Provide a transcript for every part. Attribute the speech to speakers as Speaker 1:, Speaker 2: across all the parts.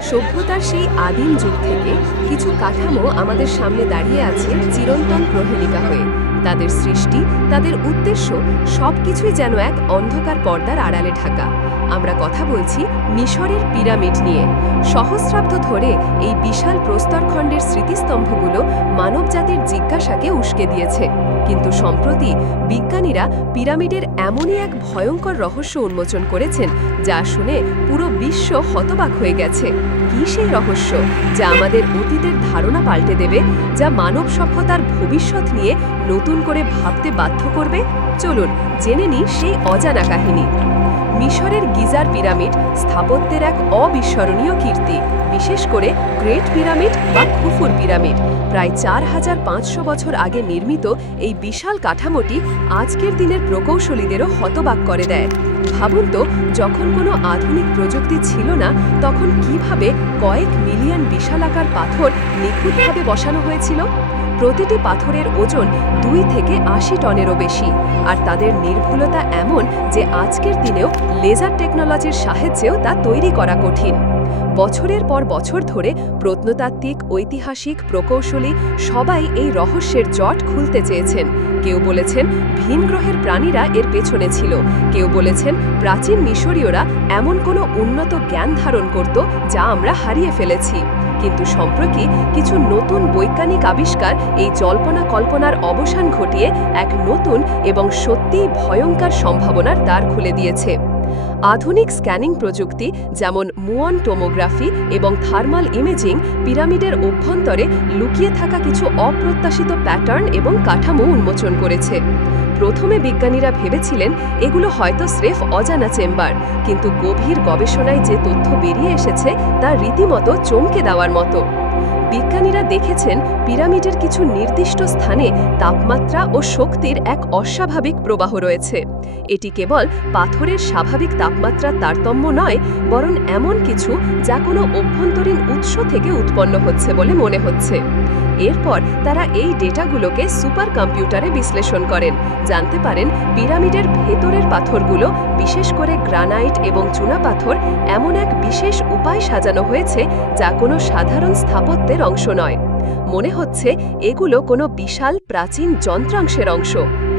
Speaker 1: সভ্যতার সেই আদিম যুগ থেকে কিছু কাঠামো আমাদের সামনে দাঁড়িয়ে আছে চিরন্তন প্রহেলিকা হয়ে। তাদের সৃষ্টি, তাদের উদ্দেশ্য সবকিছুই যেন এক অন্ধকার পর্দার আড়ালে ঢাকা। আমরা কথা বলছি মিশরের পিরামিড নিয়ে। সহস্রাব্দ ধরে এই বিশাল প্রস্তরখণ্ডের স্মৃতিস্তম্ভগুলো মানবজাতির জিজ্ঞাসাকে উস্কে দিয়েছে। কিন্তু সম্প্রতি বিজ্ঞানীরা পিরামিডের এমনই এক ভয়ঙ্কর রহস্য উন্মোচন করেছেন, যা শুনে পুরো বিশ্ব হতবাক হয়ে গেছে। কি সেই রহস্য যা আমাদের অতীতের ধারণা পাল্টে দেবে, যা মানব সভ্যতার ভবিষ্যৎ নিয়ে নতুন করে ভাবতে বাধ্য করবে? চলুন, জেনে নিই সেই অজানা কাহিনী। মিশরের গিজার পিরামিড স্থাপত্যের এক অবিস্মরণীয় কীর্তি, বিশেষ করে গ্রেট পিরামিড বা খুফুর পিরামিড। প্রায় চার হাজার পাঁচশো বছর আগে নির্মিত এই বিশাল কাঠামোটি আজকের দিনের প্রকৌশলীদেরও হতবাক করে দেয়। ভাবুন তো, যখন কোনো আধুনিক প্রযুক্তি ছিল না, তখন কীভাবে কয়েক মিলিয়ন বিশালাকার পাথর নিখুঁতভাবে বসানো হয়েছিল? প্রতিটি পাথরের ওজন দুই থেকে আশি টনেরও বেশি, আর তাদের নির্ভুলতা এমন যে আজকের দিনেও লেজার টেকনোলজির সাহায্যেও তা তৈরি করা কঠিন। বছরের পর বছর ধরে প্রত্নতাত্ত্বিক, ঐতিহাসিক, প্রকৌশলী সবাই এই রহস্যের জট খুলতে চেয়েছেন। কেউ বলেছেন ভিন গ্রহের প্রাণীরা এর পেছনে ছিল। কেউ বলেছেন প্রাচীন মিশরীয়রা এমন কোনো উন্নত জ্ঞান ধারণ করত যা আমরা হারিয়ে ফেলেছি। কিন্তু সম্প্রতি কিছু নতুন বৈজ্ঞানিক আবিষ্কার এই জল্পনা কল্পনার অবসান ঘটিয়ে এক নতুন এবং সত্যিই ভয়ঙ্কর সম্ভাবনার দ্বার খুলে দিয়েছে। আধুনিক স্ক্যানিং প্রযুক্তি যেমন মুয়ন টোমোগ্রাফি এবং থার্মাল ইমেজিং পিরামিডের অভ্যন্তরে লুকিয়ে থাকা কিছু অপ্রত্যাশিত প্যাটার্ন এবং কাঠামো উন্মোচন করেছে। প্রথমে বিজ্ঞানীরা ভেবেছিলেন এগুলো হয়তো স্রেফ অজানা চেম্বার, কিন্তু গভীর গবেষণায় যে তথ্য বেরিয়ে এসেছে তা রীতিমতো চমকে দেওয়ার মতো। বিজ্ঞানীরা দেখেছেন পিরামিডের কিছু নির্দিষ্ট স্থানে তাপমাত্রা ও শক্তির এক অস্বাভাবিক প্রবাহ রয়েছে। এটি কেবল পাথরের স্বাভাবিক তাপমাত্রার তারতম্য নয়, বরং এমন কিছু যা কোনো অভ্যন্তরীণ উৎস থেকে উৎপন্ন হচ্ছে বলে মনে হচ্ছে। এরপর তারা এই ডেটাগুলোকে সুপার কম্পিউটারে বিশ্লেষণ করেন। জানতে পারেন পিরামিডের ভেতরের পাথরগুলো, বিশেষ করে গ্রানাইট এবং চুনাপাথর এমন এক বিশেষ উপায় সাজানো হয়েছে যা কোনো সাধারণ স্থাপত্যের অংশ নয়। মনে হচ্ছে এগুলো কোনো বিশাল প্রাচীন যন্ত্রাংশের অংশ।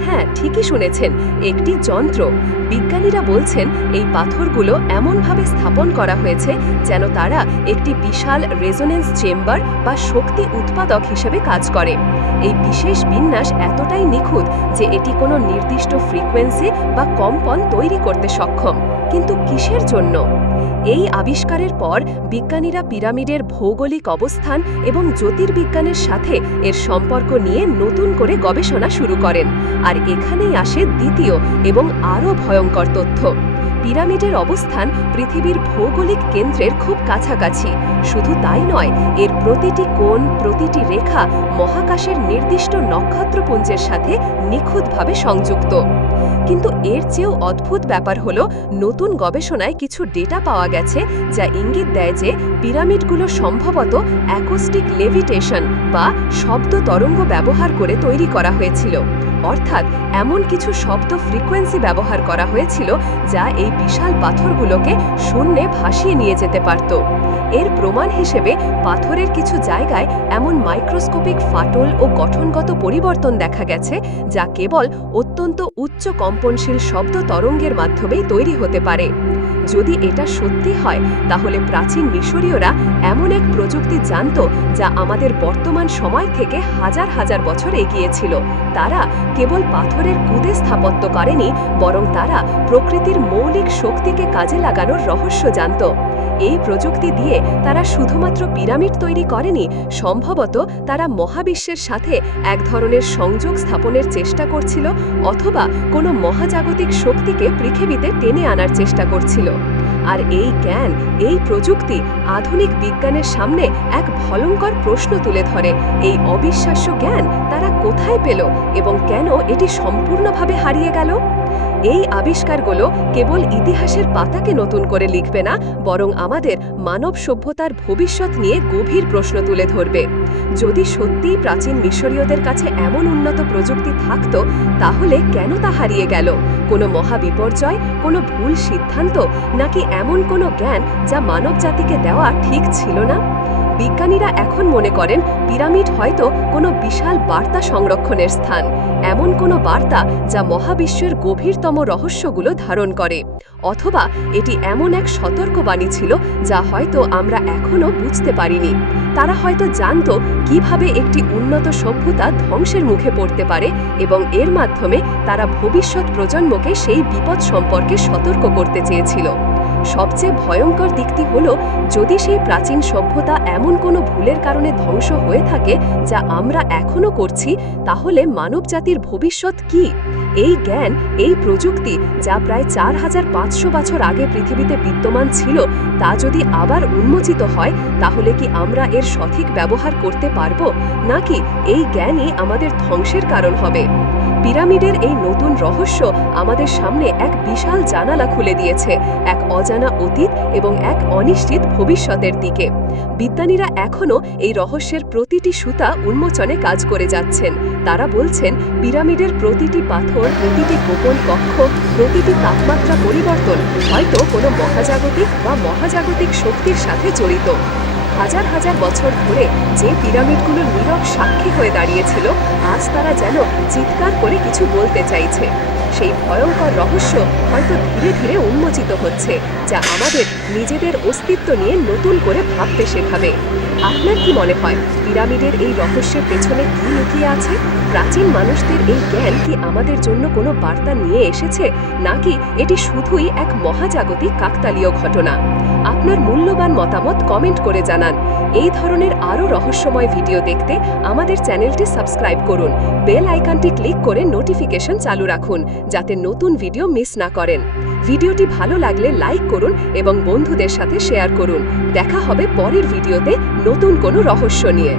Speaker 1: হ্যাঁ ঠিকই শুনেছেন। একটি যন্ত্র। বিজ্ঞানীরা বলছেন, এই পাথরগুলো এমনভাবে স্থাপন করা হয়েছে যেন তারা একটি বিশাল রেজোনেন্স চেম্বার বা শক্তি উৎপাদক হিসেবে কাজ করে। এই বিশেষ বিন্যাস এতটাই নিখুঁত যে এটি কোনো নির্দিষ্ট ফ্রিকোয়েন্সি বা কম্পন তৈরি করতে সক্ষম। কিন্তু কিসের জন্য? এই আবিষ্কারের পর বিজ্ঞানীরা পিরামিডের ভৌগোলিক অবস্থান এবং জ্যোতির্বিজ্ঞানের সাথে এর সম্পর্ক নিয়ে নতুন করে গবেষণা শুরু করেন। আর এখানেই আসে দ্বিতীয় এবং আরও ভয়ঙ্কর তথ্য। পিরামিডের অবস্থান পৃথিবীর ভৌগোলিক কেন্দ্রের খুব কাছাকাছি। শুধু তাই নয়, এর প্রতিটি কোণ, প্রতিটি রেখা মহাকাশের নির্দিষ্ট নক্ষত্রপুঞ্জের সাথে নিখুঁতভাবে সংযুক্ত। কিন্তু এর চেয়েও অদ্ভুত ব্যাপার হল, নতুন গবেষণায় কিছু ডেটা পাওয়া গেছে যা ইঙ্গিত দেয় যে পিরামিডগুলো সম্ভবত অ্যাকোস্টিক লেভিটেশন বা শব্দ তরঙ্গ ব্যবহার করে তৈরি করা হয়েছিল। অর্থাৎ এমন কিছু শব্দ ফ্রিকোয়েন্সি ব্যবহার করা হয়েছিল যা এই বিশাল পাথরগুলোকে শূন্যে ভাসিয়ে নিয়ে যেতে পারত। এর প্রমাণ হিসেবে পাথরের কিছু জায়গায় এমন মাইক্রোস্কোপিক ফাটল ও গঠনগত পরিবর্তন দেখা গেছে, যা কেবল অত্যন্ত উচ্চ কম্পনশীল শব্দ তরঙ্গের মাধ্যমেই তৈরি হতে পারে। যদি এটা সত্যি হয়, তাহলে প্রাচীন মিশরীয়রা এমন এক প্রযুক্তি জানত যা আমাদের বর্তমান সময় থেকে হাজার হাজার বছর এগিয়েছিল তারা কেবল পাথরের কুদে স্থাপত্য করেনি, বরং তারা প্রকৃতির মৌলিক শক্তিকে কাজে লাগানোর রহস্য জানত। এই প্রযুক্তি দিয়ে তারা শুধুমাত্র পিরামিড তৈরি করেনি, সম্ভবত তারা মহাবিশ্বের সাথে এক ধরনের সংযোগ স্থাপনের চেষ্টা করছিল অথবা কোনো মহাজাগতিক শক্তিকে পৃথিবীতে টেনে আনার চেষ্টা করছিল। আর এই জ্ঞান, এই প্রযুক্তি আধুনিক বিজ্ঞানের সামনে এক ভয়ঙ্কর প্রশ্ন তুলে ধরে, এই অবিশ্বাস্য জ্ঞান তারা কোথায় পেল এবং কেন এটি সম্পূর্ণভাবে হারিয়ে গেল? এই আবিষ্কারগুলো কেবল ইতিহাসের পাতাকে নতুন করে লিখবে না, বরং আমাদের মানব সভ্যতার ভবিষ্যৎ নিয়ে গভীর প্রশ্ন তুলে ধরবে। যদি সত্যিই প্রাচীন মিশরীয়দের কাছে এমন উন্নত প্রযুক্তি থাকত, তাহলে কেন তা হারিয়ে গেল? কোনো মহাবিপর্যয়, কোনো ভুল সিদ্ধান্ত, নাকি এমন কোনো জ্ঞান যা মানবজাতিকে দেওয়া ঠিক ছিল না? বিজ্ঞানীরা এখন মনে করেন পিরামিড হয়তো কোনো বিশাল বার্তা সংরক্ষণের স্থান, এমন কোনো বার্তা যা মহাবিশ্বের গভীরতম রহস্যগুলো ধারণ করে, অথবা এটি এমন এক সতর্কবাণী ছিল যা হয়তো আমরা এখনও বুঝতে পারিনি। তারা হয়তো জানত কীভাবে একটি উন্নত সভ্যতা ধ্বংসের মুখে পড়তে পারে এবং এর মাধ্যমে তারা ভবিষ্যৎ প্রজন্মকে সেই বিপদ সম্পর্কে সতর্ক করতে চেয়েছিল। সবচেয়ে ভয়ঙ্কর দিকটি হল যদি সেই প্রাচীন সভ্যতা এমন কোনো ভুলের কারণে ধ্বংস হয়ে থাকে যা আমরা এখনও করছি, তাহলে মানবজাতির ভবিষ্যৎ কি? এই জ্ঞান, এই প্রযুক্তি যা প্রায় চার হাজার পাঁচশো বছর আগে পৃথিবীতে বিদ্যমান ছিল, তা যদি আবার উন্মোচিত হয়, তাহলে কি আমরা এর সঠিক ব্যবহার করতে পারব? নাকি এই জ্ঞানই আমাদের ধ্বংসের কারণ হবে? পিরামিডের এই নতুন রহস্য আমাদের সামনে এক বিশাল জানালা খুলে দিয়েছে, এক অজানা অতীত এবং এক অনিশ্চিত ভবিষ্যতের দিকে। বিজ্ঞানীরা এখনও এই রহস্যের প্রতিটি সুতা উন্মোচনে কাজ করে যাচ্ছেন। তারা বলছেন, পিরামিডের প্রতিটি পাথর, প্রতিটি গোপন কক্ষ, প্রতিটি তাপমাত্রা পরিবর্তন হয়তো কোনো মহাজাগতিক বা মহাজাগতিক শক্তির সাথে জড়িত। হাজার হাজার বছর ধরে যে পিরামিডগুলো নীরব সাক্ষী হয়ে দাঁড়িয়েছিল, আজ তারা যেন চিৎকার করে কিছু বলতে চাইছে। সেই ভয়ঙ্কর রহস্য হয়তো ধীরে ধীরে উন্মোচিত হচ্ছে, যা আমাদের নিজেদের অস্তিত্ব নিয়ে নতুন করে ভাবতে শেখাবে। আপনার কি মনে হয়, পিরামিডের এই রহস্যের পেছনে কি লুকিয়ে আছে? প্রাচীন মানুষদের এই জ্ঞান কি আমাদের জন্য কোনো বার্তা নিয়ে এসেছে, নাকি এটি শুধুই এক মহাজাগতিক কাকতালীয় ঘটনা? আপনার মূল্যবান মতামত কমেন্ট করে জানান। এই ধরনের আরও রহস্যময় ভিডিও দেখতে আমাদের চ্যানেলটি সাবস্ক্রাইব করুন। বেল আইকনটি ক্লিক করে নোটিফিকেশন চালু রাখুন, যাতে নতুন ভিডিও মিস না করেন। ভিডিওটি ভালো লাগলে লাইক করুন এবং বন্ধুদের সাথে শেয়ার করুন। দেখা হবে পরের ভিডিওতে নতুন কোনো রহস্য নিয়ে।